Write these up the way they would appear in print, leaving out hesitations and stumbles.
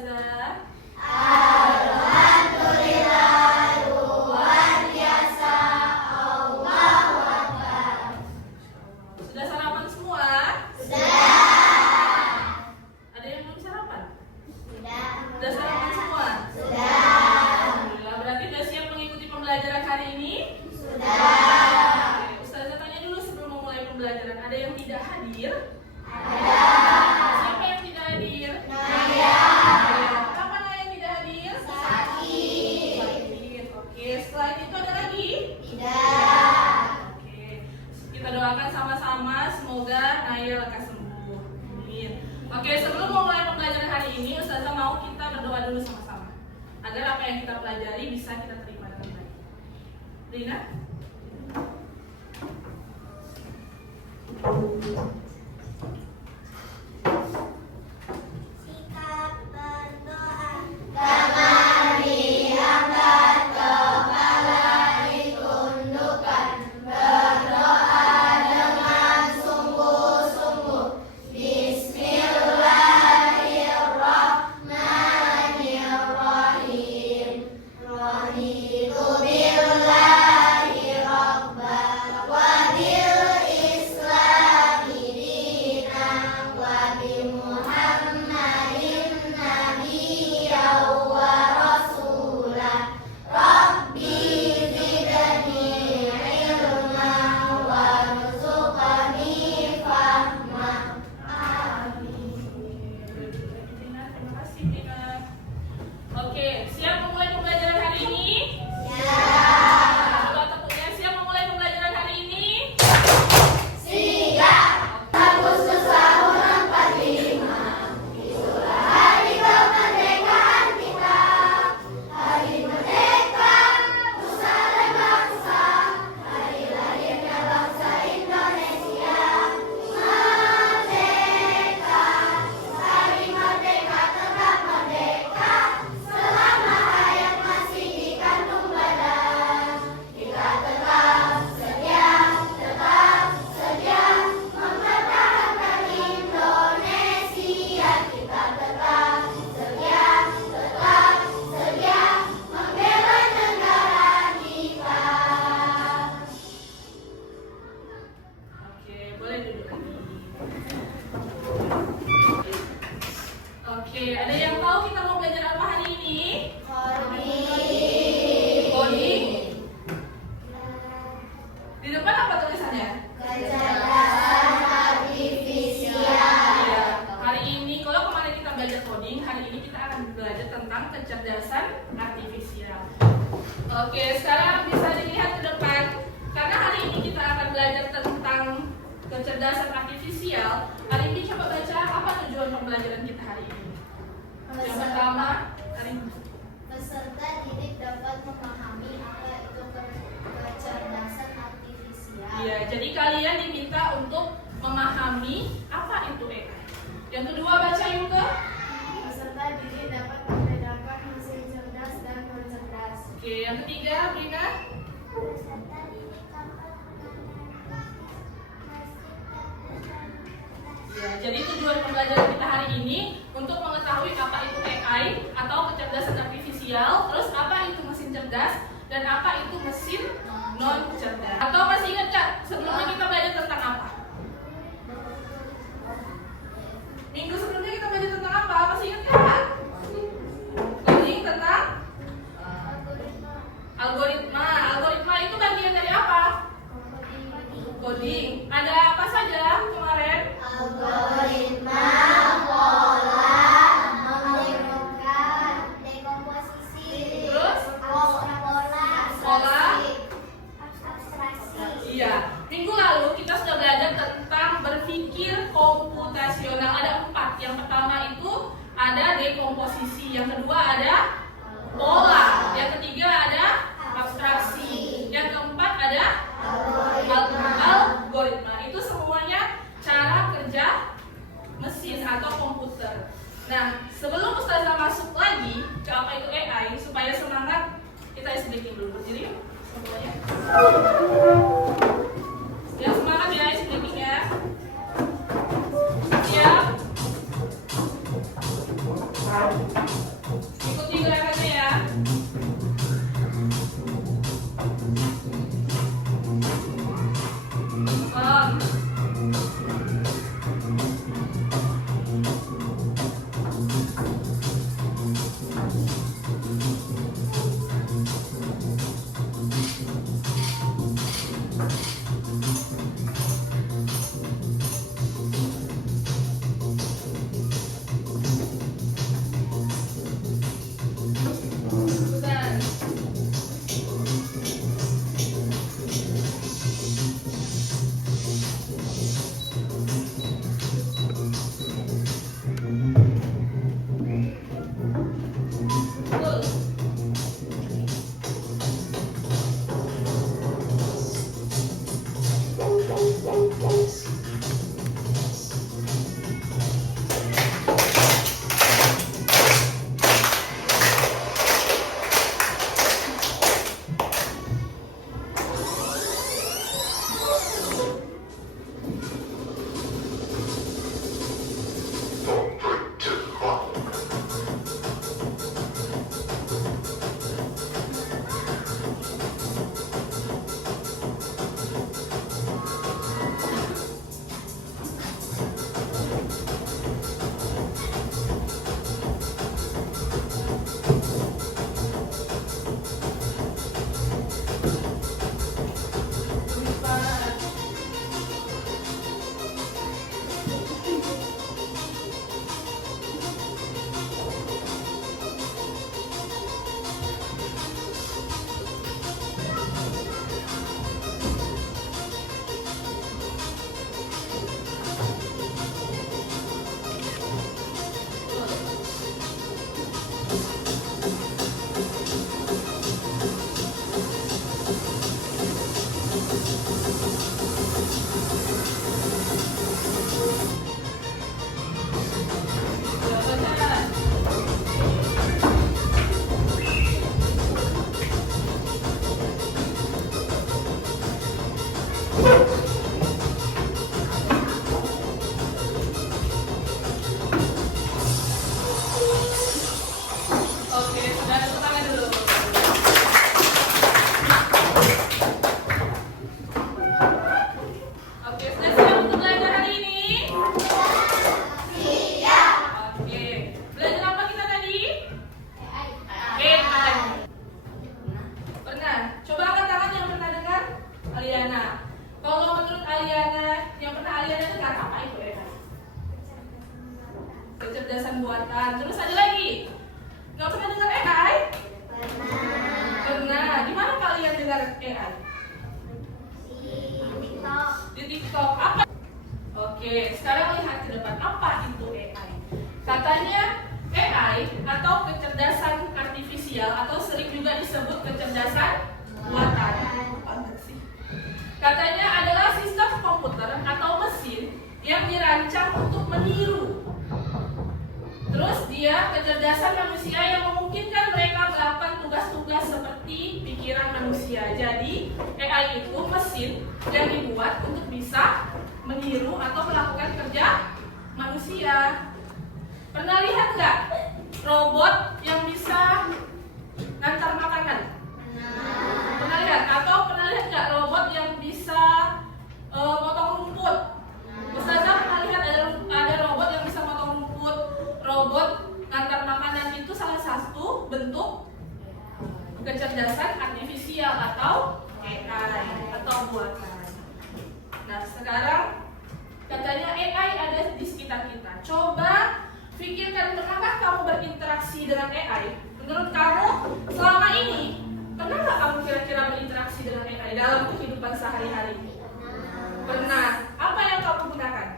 Ustazah? Alhamdulillah, luar biasa. Allahu Akbar. Sudah sarapan semua? Sudah. Ada yang belum sarapan? Sudah. Sudah sarapan semua? Sudah. Alhamdulillah, berarti sudah siap mengikuti pembelajaran hari ini? Sudah. Oke, Ustazah tanya dulu sebelum memulai pembelajaran. Ada yang tidak hadir? Ada. Siapa yang tidak hadir? Naya. Kenapa Naya tidak hadir? Sakit. Sakit. Oke, selain itu ada lagi? Tidak. Oke, kita doakan sama-sama semoga Naya lekas sembuh. Amin. Oke, sebelum memulai pembelajaran hari ini, Ustazah mau kita berdoa dulu sama-sama agar apa yang kita pelajari bisa kita terima dengan baik. Rina? Sikap berdoa. Kamari angkat kepala ditundukkan. Berdoa dengan sungguh-sungguh. Bismillahirrahmanirrahim. Raditu billahi rabban wa bil islami dinan wa bi Muhammadin nabiyyan wa rasulah. Rabbi zidni ilman warzuqni fahma. Amin. Rina, terima kasih Rina. Oke, siap memulai pembelajaran hari ini? Coba tepuknya, siap memulai pembelajaran hari ini? Siap. Agustus tahun 45. Itulah hari kemerdekaan kita. Hari merdeka, nusa dan bangsa. Hari lahirnya bangsa Indonesia. Merdeka. Hari merdeka tetap merdeka. Selama hayat masih dikandung badan. Kita tetap sedia mempertahankan Indonesia. Kita tetap sedia membela negara kita. Oke, boleh duduk lagi. Oke, ada yang tahu kita mau belajar apa hari ini? Coding. Di depan apa tulisannya? Kecerdasan artifisial. Ya, hari ini kalau kemarin kita belajar coding, hari ini kita akan belajar tentang kecerdasan artifisial. Oke, sekarang bisa dilihat ke depan. Karena hari ini kita akan belajar tentang kecerdasan artifisial. Hari ini coba baca apa tujuan pembelajaran kita hari ini. Yang pertama, hari ini. Peserta didik dapat memahami apa itu kecerdasan artifisial. Iya, jadi kalian diminta untuk memahami apa itu AI. Yang kedua, baca juga. Peserta didik dapat membedakan mesin cerdas dan non cerdas. Oke, yang ketiga, Rina. Peserta didik dapat membedakan Ya, jadi tujuan pembelajaran kita hari ini untuk mengetahui apa itu AI atau kecerdasan artifisial, terus apa itu mesin cerdas dan apa itu mesin non cerdas. Atau masih ingat nggak sebelumnya kita belajar tentang apa? Minggu sebelumnya kita belajar tentang apa? Masih ingat nggak? Coding tentang algoritma. Algoritma itu bagian dari apa? Coding. Ada apa saja kemarin? algoritma, pola, menghubungkan, dekomposisi, Terus? pola, abstraksi. Iya. Minggu lalu kita sudah belajar tentang berpikir komputasional. Ada 4. Yang pertama itu ada dekomposisi. Yang kedua ada pola. Yang ketiga ada abstraksi. Yang keempat ada algoritma. Itu semuanya cara kerja mesin atau komputer. Nah, sebelum Ustazah masuk lagi ke apa itu AI, supaya semangat, kita explaining dulu. Berdiri yuk semuanya. Yang semangat ya explaining-nya. Siap? Ikuti gerakannya ya. Oke, sudah tepuk tangan dulu. Oke, sudah siap untuk belajar hari ini? Siap. Oke, belajar apa kita tadi? AI. Pernah? Coba angkat tangan yang pernah dengar Aliana. Kalau menurut Aliana, yang pernah Aliana dengar apa itu AI? Kecerdasan buatan. Terus ada lagi? Nggak pernah dengar AI? Pernah. Di mana kalian dengar AI? Di TikTok. Apa? Oke, sekarang lihat ke depan. Apa itu AI? Katanya AI atau kecerdasan artifisial atau sering juga disebut kecerdasan buatan. Apa sih? Katanya adalah sistem komputer atau mesin yang dirancang untuk meniru. Terus dia kecerdasan manusia yang memungkinkan mereka melakukan tugas-tugas seperti pikiran manusia. Jadi AI itu mesin yang dibuat untuk bisa meniru atau melakukan kerja manusia. Pernah lihat nggak robot yang bisa ngantar makanan? Pernah lihat? Atau pernah lihat nggak robot yang bisa potong rumput? Ustazah pernah lihat ada robot yang bisa potong rumput, robot ngantar makanan. Itu salah satu bentuk kecerdasan artifisial atau AI atau buatan. Nah, sekarang katanya AI ada di sekitar kita. Coba pikirkan, pernahkah kamu berinteraksi dengan AI? Menurut kamu selama ini pernah nggak kamu kira-kira berinteraksi dengan AI dalam kehidupan sehari-hari? Pernah. Apa yang kamu gunakan?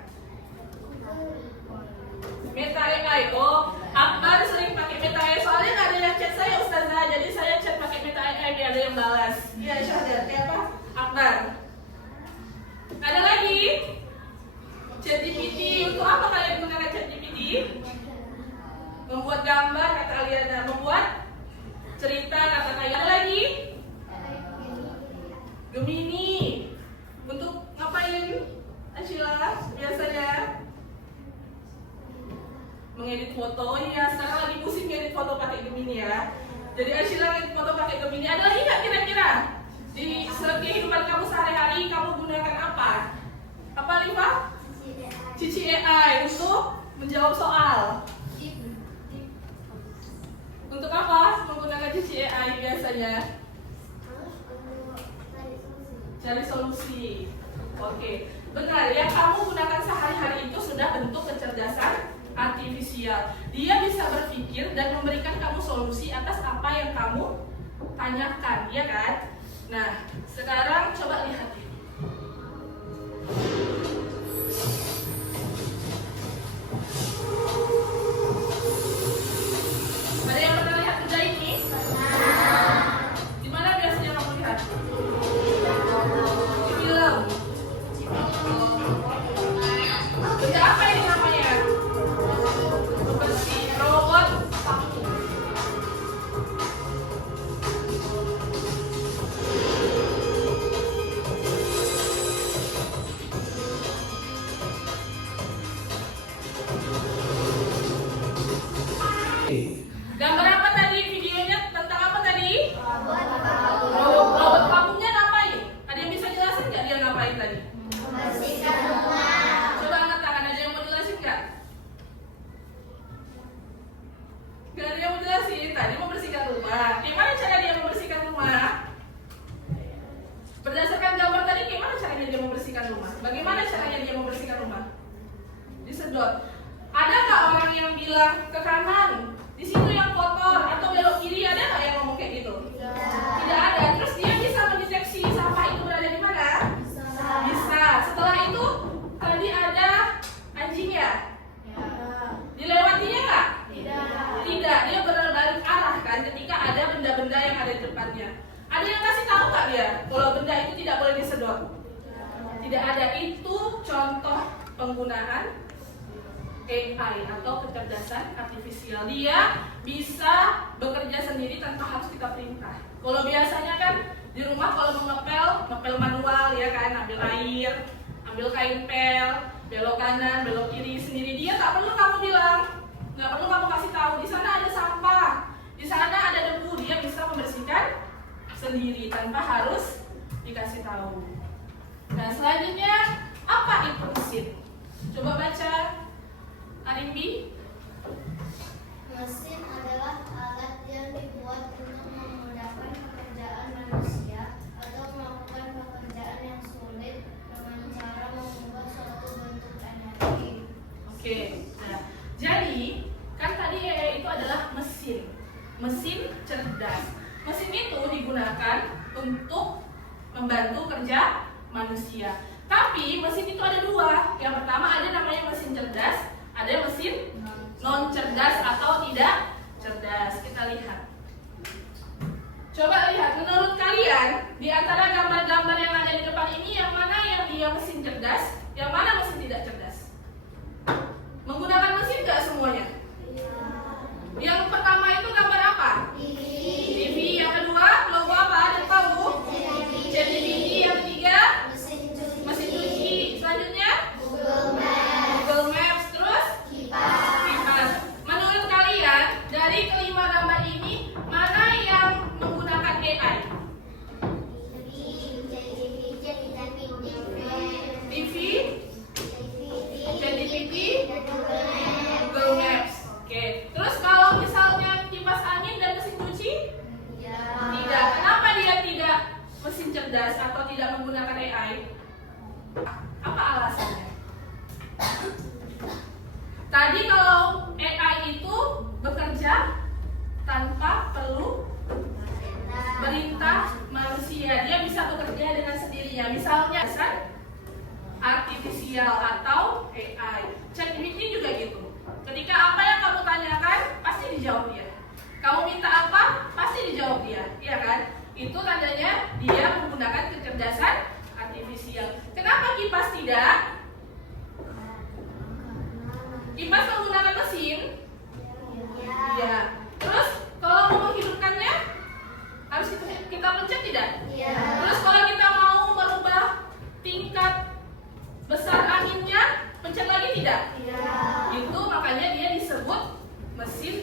Meta AI. Oh, Akbar sering pakai Meta AI. Soalnya nggak ada yang chat saya, Ustazah. Jadi saya chat pakai Meta AI biar ada yang balas. Iya, Syahdan. Kayak apa? Akbar. Ada lagi? ChatGPT. Untuk apa kalian gunakan ChatGPT? Membuat gambar, kata Aliana. Membuat cerita, kata Kaya. Ada lagi? Gemini. Untuk ngapain, Ashila? Biasanya ngedit foto. Ya, sekarang lagi pusing ngedit foto pakai Gemini ya. Jadi Arshila ngedit foto pakai Gemini. Ada lagi nggak kira-kira? Di kehidupan kamu sehari-hari kamu gunakan apa? Apa Liva? Cici AI untuk menjawab soal. Untuk apa menggunakan Cici AI biasanya? Cari solusi. Oke, benar. Yang kamu gunakan sehari-hari itu sudah bentuk kecerdasan artifisial. Dia bisa berpikir dan memberikan kamu solusi atas apa yang kamu tanyakan, ya kan? Nah, sekarang coba lihat ini. Ada yang pernah lihat benda ini? Di mana biasanya kamu lihat? Di film. Benda apa ini namanya? Bersih, robot sapu. Gambar apa tadi? Videonya tentang apa tadi? Robot vakumnya ngapain? Ada yang bisa jelasin nggak dia ngapain tadi? Coba angkat tangan, ada yang mau jelasin nggak? Nggak ada yang mau jelasin. Tadi membersihkan rumah. Gimana cara dia membersihkan rumah? Berdasarkan gambar tadi, gimana caranya dia membersihkan rumah? Bagaimana caranya dia membersihkan rumah? Disedot. Ada nggak orang yang bilang ke kanan? Di situ yang kotor atau belok kiri, ada nggak yang ngomong kayak gitu? Tidak ada. Terus dia bisa mendeteksi sampah itu berada di mana? Bisa. Setelah itu tadi ada anjing ya? Dilewatinya nggak? Tidak. Dia berbalik arah kan ketika ada benda-benda yang ada di depannya. Ada yang kasih tahu nggak dia kalau benda itu tidak boleh disedot? Tidak ada. Itu contoh penggunaan AI atau kecerdasan artifisial. Dia bisa bekerja sendiri tanpa harus kita perintah. Kalau biasanya kan di rumah kalau mau ngepel manual ya kan, ambil air, ambil kain pel, belok kanan, belok kiri sendiri. Dia nggak perlu kamu bilang, nggak perlu kamu kasih tahu. Di sana ada sampah, di sana ada debu. Dia bisa membersihkan sendiri tanpa harus dikasih tahu. Nah selanjutnya apa itu mesin? Coba baca. Arimbi. Mesin adalah alat yang dibuat untuk memudahkan pekerjaan manusia atau melakukan pekerjaan yang sulit dengan cara mengubah suatu bentuk energi. Oke. Nah, jadi kan tadi itu adalah mesin cerdas. Mesin itu digunakan untuk membantu kerja manusia. Tapi mesin itu ada dua. Yang pertama ada namanya mesin cerdas. Ada mesin non cerdas atau tidak cerdas. Kita lihat. Coba lihat, menurut kalian di antara gambar-gambar yang ada di depan ini yang mana yang dia mesin cerdas, yang mana mesin tidak cerdas? Menggunakan mesin nggak semuanya? Yang pertama itu gambar apa? TV. Yang kedua logo apa? Ada tahu? JTBD. Yang ketiga mesin cuci. Selanjutnya Google Maps. Terus kipas. Menurut kalian dari kelima gambar ini mana yang menggunakan AI? TV,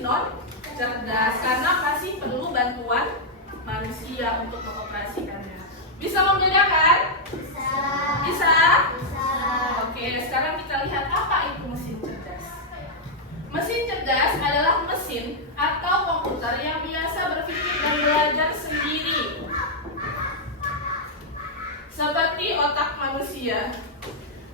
non cerdas karena masih perlu bantuan manusia untuk mengoperasikannya. Bisa membedakan? Bisa. Bisa? Bisa. Oke, sekarang kita lihat apa itu mesin cerdas. Mesin cerdas adalah mesin atau komputer yang biasa berpikir dan belajar sendiri, seperti otak manusia.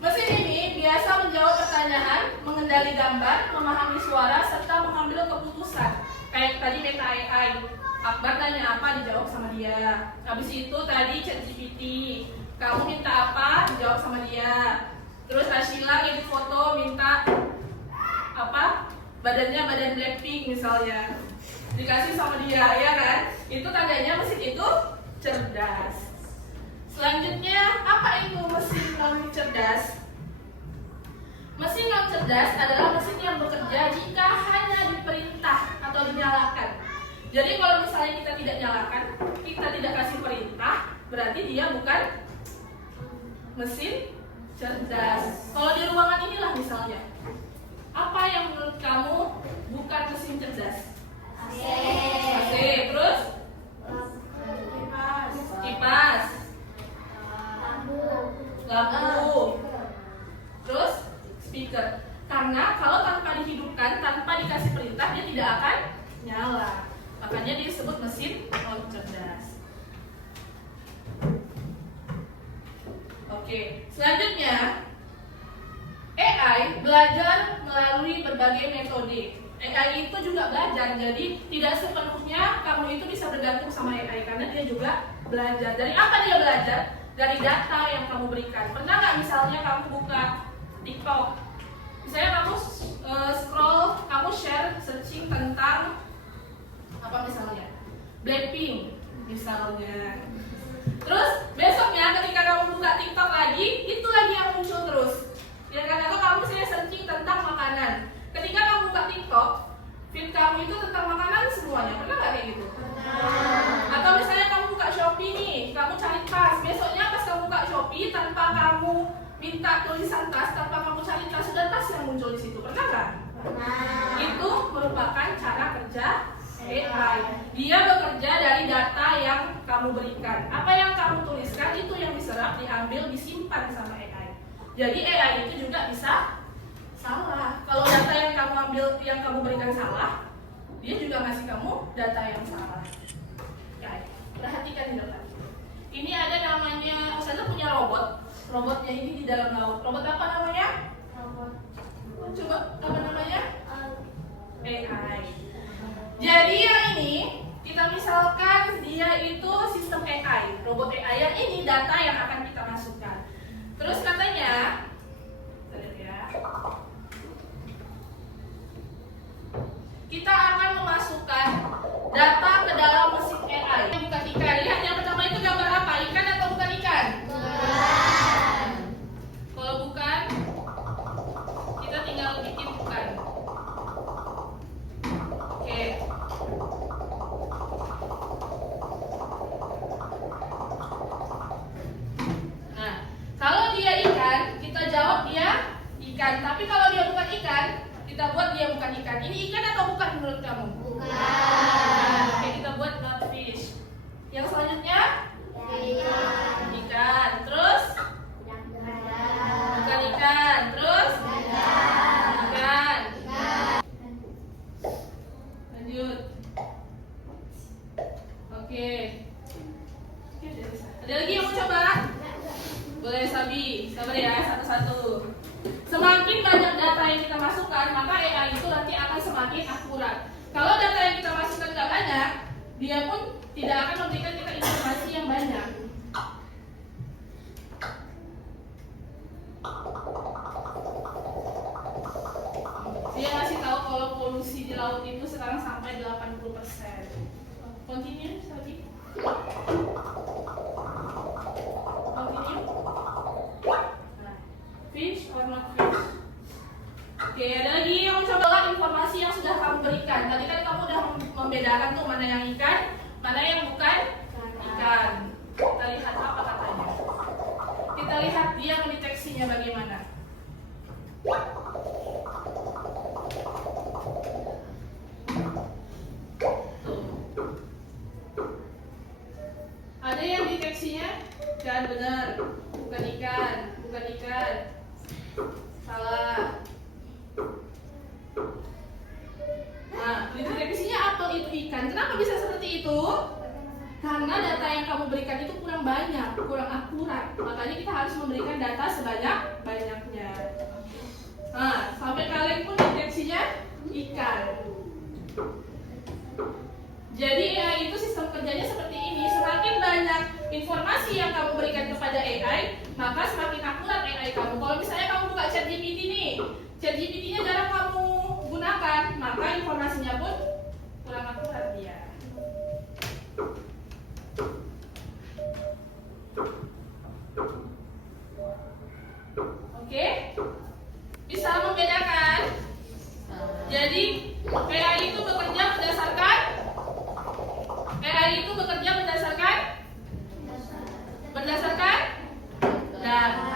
Mesin ini biasa menjawab pertanyaan, mengendali gambar, memahami suara, serta mengambil keputusan. Kayak tadi Meta AI, Akbar tanya apa, dijawab sama dia. Habis itu tadi ChatGPT, kamu minta apa, dijawab sama dia. Terus Ashila ngedit foto, minta apa, badannya badan Blackpink misalnya, dikasih sama dia, ya kan? Itu tandanya mesin itu cerdas. Selanjutnya, apa itu mesin non cerdas? Mesin non cerdas adalah mesin yang bekerja jika hanya diperintah atau dinyalakan. Jadi kalau misalnya kita tidak nyalakan, kita tidak kasih perintah, berarti dia bukan mesin cerdas. Kalau di ruangan inilah misalnya, apa yang menurut kamu bukan mesin cerdas? AC. AC, terus kipas, lampu, terus speaker. Karena kalau tanpa dihidupkan, tanpa dikasih perintah, dia tidak akan nyala. Makanya disebut mesin non cerdas. Oke, selanjutnya AI belajar melalui berbagai metode. AI itu juga belajar, jadi tidak sepenuhnya kamu itu bisa bergantung sama AI karena dia juga belajar. Dari apa dia belajar? Dari data yang kamu berikan. Pernah nggak misalnya kamu buka TikTok, misalnya kamu scroll, kamu share, searching tentang apa misalnya? Blackpink misalnya. Terus besoknya ketika kamu buka TikTok lagi, itu lagi yang muncul terus. Ya kan, atau kamu misalnya searching tentang makanan. Ketika kamu buka TikTok, feed kamu itu tentang makanan semuanya. Pernah nggak kayak gitu? Atau misalnya kamu buka Shopee nih, kamu cari tas. Besoknya pas kamu buka Shopee, tanpa kamu minta tulisan tas, tanpa kamu cari tas, sudah tas yang muncul di situ. Pernah nggak? Itu merupakan cara kerja AI. Dia bekerja dari data yang kamu berikan. Apa yang kamu tuliskan itu yang diserap, diambil, disimpan sama AI. Jadi AI itu juga bisa salah. Kalau data yang kamu ambil, yang kamu berikan salah, dia juga ngasih kamu data yang salah. Baik, perhatikan di depan. Ini ada namanya, Ustazah punya robot. Robotnya ini di dalam laut. Robot apa namanya? Coba, apa namanya? AI. Jadi yang ini, kita misalkan dia itu sistem AI, robot AI. Yang ini data yang akan kita masukkan. Terus katanya, kita lihat ya, kita akan memasukkan data ke dalam mesin AI. Bukan ikan. Lihat yang pertama itu gambar apa? Ikan atau bukan ikan? Bukan. Kalau bukan, kita tinggal bikin bukan. Oke. Nah, kalau dia ikan, kita jawab dia ikan. Tapi kalau dia bukan ikan, kita buat dia bukan ikan. Ini ikan atau bukan menurut kamu? Bukan. Nah, oke, kita buat not fish. Yang selanjutnya Ikan. ikan. Terus bukan ikan. Terus ikan. Lanjut. Oke. Ada lagi yang mau coba? Boleh Sabi, sabar ya, satu-satu. Semakin banyak data yang kita masukkan, maka AI itu nanti akan semakin akurat. Kalau data yang kita masukkan nggak banyak, dia pun tidak akan memberikan kita informasi yang banyak. Dia ngasih tahu kalau polusi di laut itu sekarang sampai 80%. Continue, Sabi. Continue. Nah, fish or not fish? Oke, ada lagi yang mencoba informasi yang sudah kamu berikan. Tadi kan kamu udah membedakan tuh mana yang ikan, mana yang bukan ikan. Kita lihat apa katanya. Kita lihat dia mendeteksinya bagaimana. deteksinya? Ikan, benar. Bukan ikan, bukan ikan. Salah. Nah, deteksinya apel itu ikan. Kenapa bisa seperti itu? Karena data yang kamu berikan itu kurang banyak, kurang akurat. Makanya kita harus memberikan data sebanyak-banyaknya. Nah, sampai kalian pun deteksinya ikan. Jadi AI itu sistem kerjanya seperti ini. Semakin banyak informasi yang kamu berikan kepada AI, maka semakin akurat AI kamu. Kalau misalnya kamu buka ChatGPT nih, ChatGPT-nya jarang kamu gunakan, maka informasinya pun kurang akurat dia. Oke? Bisa membedakan? Jadi AI itu bekerja berdasarkan data.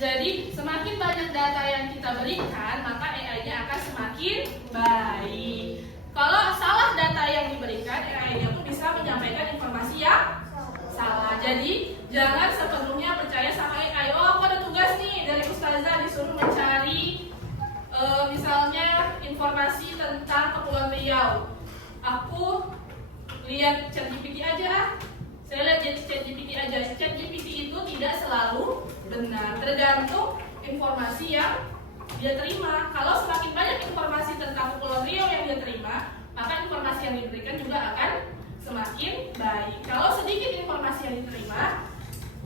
Jadi semakin banyak data yang kita berikan, maka AI-nya akan semakin baik. Kalau salah data yang diberikan, AI-nya pun bisa menyampaikan informasi yang salah. Jadi jangan sepenuhnya percaya sama AI. Oh, aku ada tugas nih dari Ustazah disuruh mencari misalnya informasi tentang Kepulauan Riau. Aku lihat ChatGPT aja. Saya lihat ChatGPT aja. ChatGPT itu tidak selalu benar, tergantung informasi yang dia terima. Kalau semakin banyak informasi tentang Kepulauan Riau yang dia terima, maka informasi yang diberikan juga akan semakin baik. Kalau sedikit informasi yang diterima,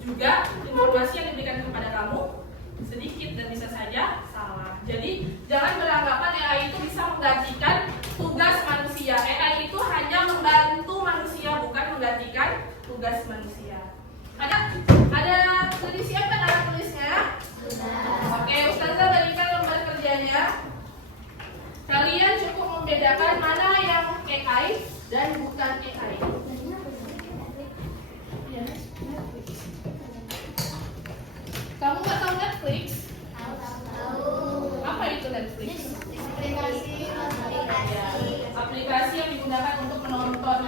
juga informasi yang diberikan kepada kamu sedikit dan bisa saja salah. Jadi jangan beranggapan AI itu bisa menggantikan tugas manusia. AI itu hanya membantu manusia, bukan menggantikan tugas manusia. Ada tulis siapa dalam tulisnya? Oke, Ustazah berikan lembar kerjanya. Kalian cukup membedakan mana yang AI dan bukan AI. Kamu nggak tahu Netflix? Apa itu Netflix? Aplikasi yang digunakan untuk menonton.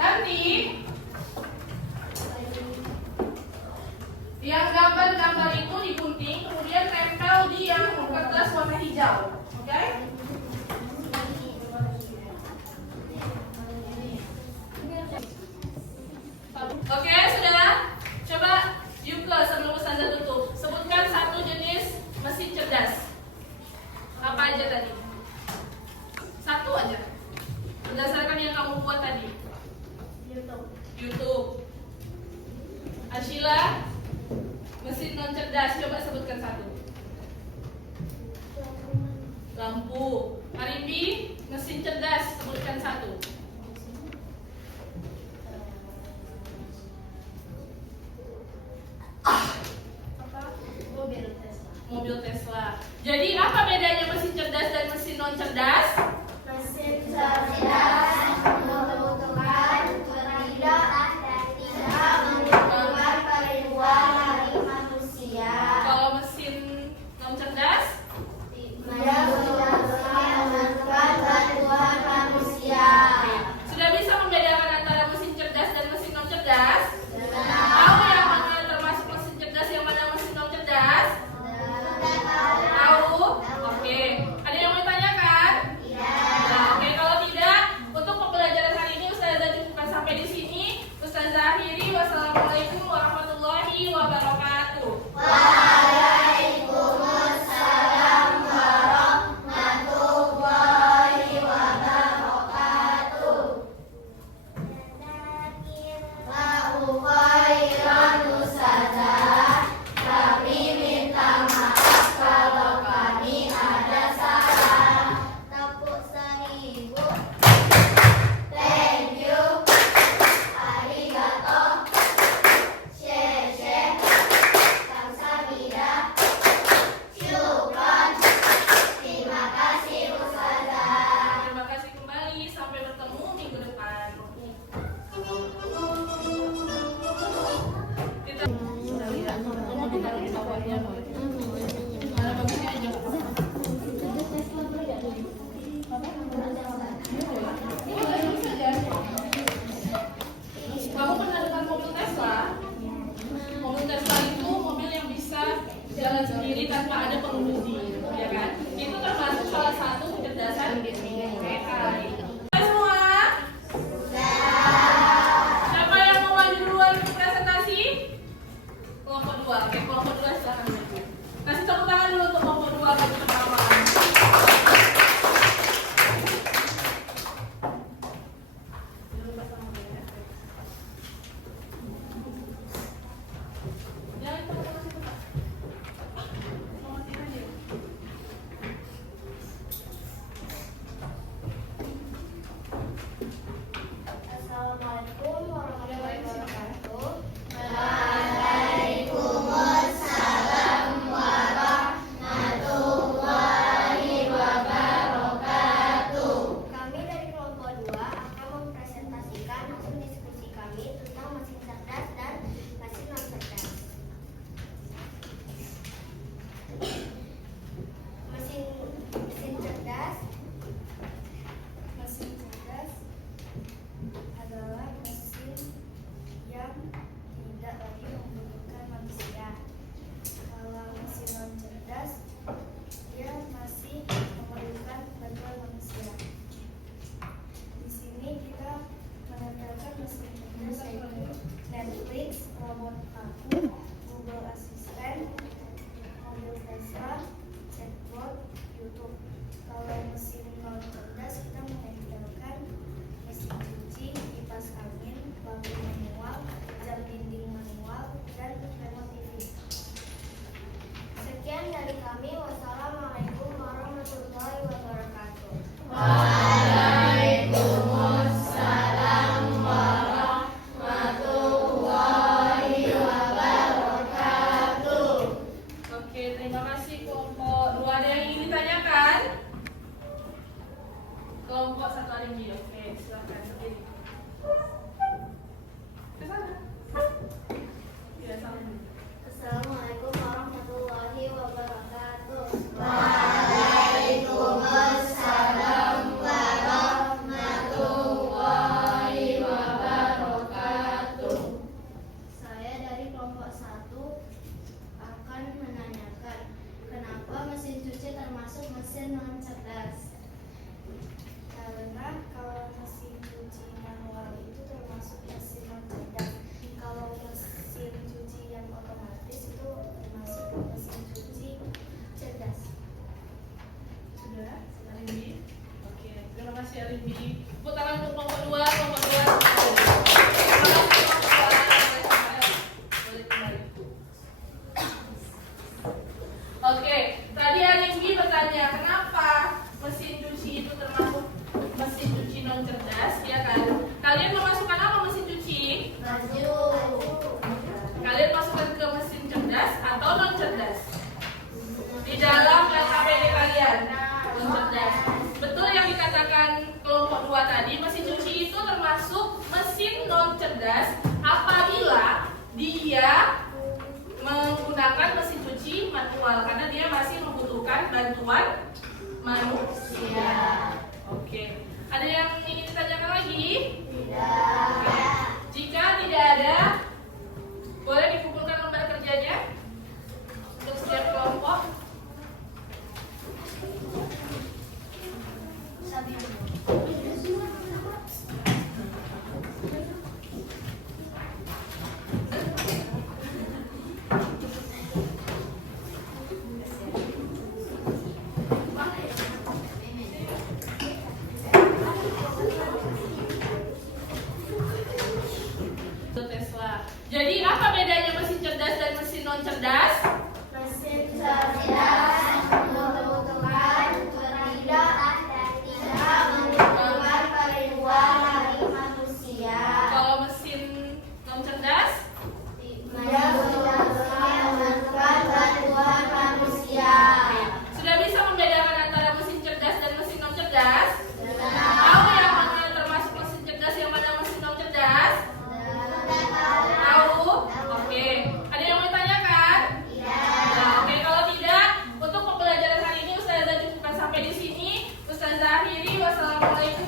Nanti yang gambar-gambar itu digunting, kemudian tempel di yang kertas warna hijau, oke? Oke, sudah? Coba Yuke sebelum Ustazah tutup, sebutkan satu jenis mesin cerdas. Apa aja tadi? Satu aja. Berdasarkan yang kamu buat tadi. YouTube. Ashila, mesin non cerdas, coba sebutkan satu. Lampu. Arimbi, mesin cerdas, sebutkan satu. Mobil Tesla. Jadi apa bedanya mesin cerdas dan mesin non cerdas? Mesin cerdas membutuhkan tidak membutuhkan bantuan dari manusia. Kalau mesin non cerdas? Tidak membutuhkan bantuan manusia. Sudah bisa membedakan antara mesin cerdas dan mesin non cerdas? Tahu yang mana termasuk mesin cerdas, yang mana mesin non cerdas? Tahu? Oke. Ada yang mau ditanyakan? Tidak. Nah, oke, kalau tidak, untuk dari kami. Wassalamualaikum warahmatullahi wabarakatuh. Waalaikumsalam warahmatullahi wabarakatuh. Oke, terima kasih kelompok 2. Ada yang ingin ditanyakan? Kelompok 1 Arimbi. Oke, silakan berdiri. Ke sana. Ya, salam. Assalamualaikum warahmatullahi wabarakatuh. Waalaikumsalam warahmatullahi wabarakatuh. Saya dari kelompok 1 akan menanyakan, kenapa mesin cuci termasuk mesin non cerdas? Karena kalau mesin cuci manual itu termasuk mesin non cerdas. Kalau mesin cuci yang otomatis itu termasuk mesin cuci cerdas. Sudah, Arimbi. Oke, terima kasih Arimbi. Tepuk tangan untuk kelompok 2, kelompok 2. Terima kasih kelompok 2. Boleh kembali. Oke, tadi Arimbi bertanya kenapa mesin cuci itu termasuk mesin cuci non cerdas, ya kan? Kalian memasukkan apa mesin cuci? Kalian masukkan ke mesin cerdas atau non cerdas? Di dalam LKPD kalian non cerdas. Betul yang dikatakan kelompok 2 tadi, mesin cuci itu termasuk mesin non cerdas apabila dia menggunakan mesin cuci manual karena dia masih membutuhkan bantuan manusia. Oke. Ada yang ingin ditanyakan lagi? Tidak. Jika tidak ada, boleh dikumpulkan lembar kerjanya untuk setiap kelompok. Tesla. Jadi apa bedanya mesin cerdas dan mesin non cerdas? Mesin cerdas membutuhkan tidak membutuhkan bantuan dari manusia. Kalau mesin non cerdas? Membutuhkan bantuan manusia. Sudah bisa membedakan antara mesin cerdas dan mesin non cerdas? Tahu yang mana termasuk mesin cerdas, yang mana mesin non cerdas? Tahu? Oke. Ada yang mau ditanyakan? Nah, oke, kalau tidak, untuk pembelajaran hari ini Ustazah cukupkan sampai di sini. Ustazah akhiri. Wassalamualaikum